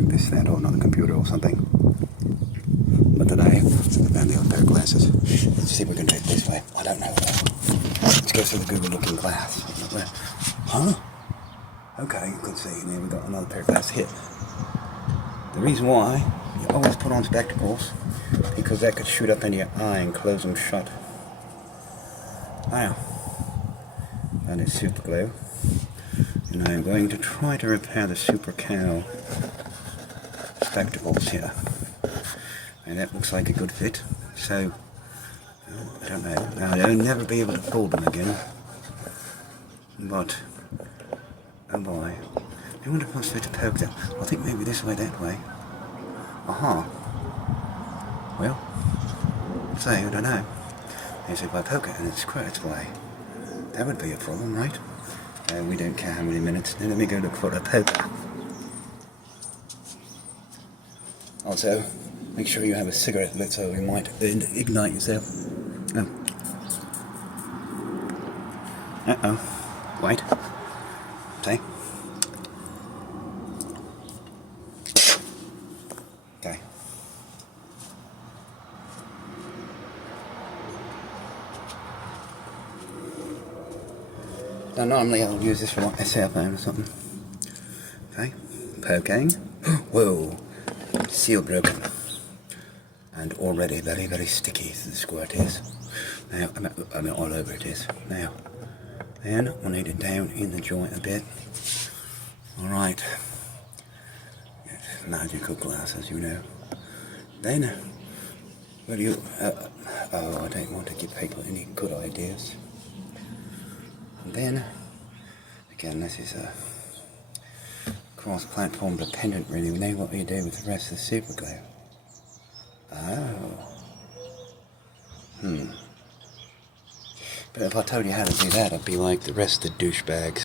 like this, that, or another computer or something. But today, I found the old pair of glasses. Let's see if we can do it this way. I don't know. Let's go through the Google looking glass. Huh? Okay, you can see there we've got another pair of glasses here. The reason why you always put on spectacles, because that could shoot up in your eye and close them shut. Now, that is super glue. And I'm going to try to repair the Super Cow spectacles here. And that looks like a good fit. So, I don't know. Now, I'll never be able to fold them again. But, oh boy. I wonder if I'm supposed to poke them. I think maybe this way, that way. Aha. Well, so, I don't know. As if I poke it and it squirts away. That would be a problem, right? We don't care how many minutes. Now let me go look for a poker. Also, make sure you have a cigarette lit so you might ignite yourself. Oh. Uh-oh. Wait. See? Okay. Now normally I'll use this for like a cell phone or something. Okay. Poking. Whoa. Seal broken. And already very, very sticky the squirt is. Now, I mean all over it is. Now, then we'll need it down in the joint a bit. Alright. Magical glasses, you know. Then, well you, oh, I don't want to give people any good ideas. And then, again, this is a cross-platform dependent really. We know what you do with the rest of the super glue. Oh. But if I told you how to do that, I'd be like the rest of the douchebags.